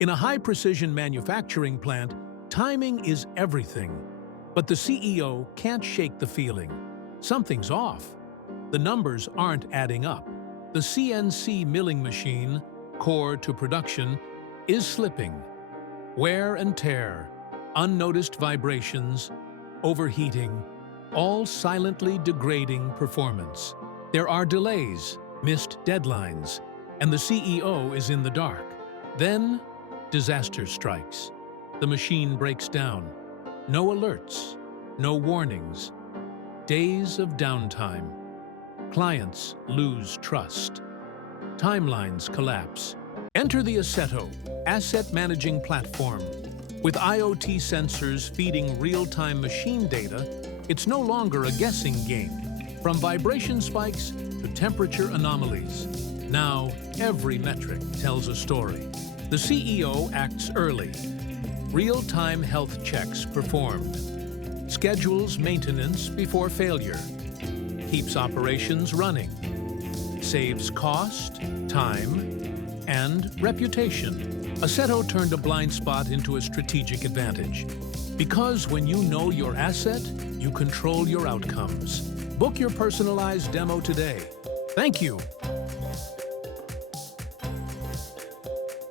In a high-precision manufacturing plant, timing is everything. But the CEO can't shake the feeling. Something's off. The numbers aren't adding up. The CNC milling machine, core to production, is slipping. Wear and tear, unnoticed vibrations, overheating, all silently degrading performance. There are delays, missed deadlines, and the CEO is in the dark. Then, disaster strikes. The machine breaks down. No alerts, no warnings. Days of downtime. Clients lose trust. Timelines collapse. Enter the Assetto Asset Management Platform. With IoT sensors feeding real-time machine data, it's no longer a guessing game. From vibration spikes to temperature anomalies, now every metric tells a story. The CEO acts early. Real-time health checks performed. Schedules maintenance before failure. Keeps operations running. Saves cost, time, and reputation. Assetto turned a blind spot into a strategic advantage. Because when you know your asset, you control your outcomes. Book your personalized demo today. Thank you.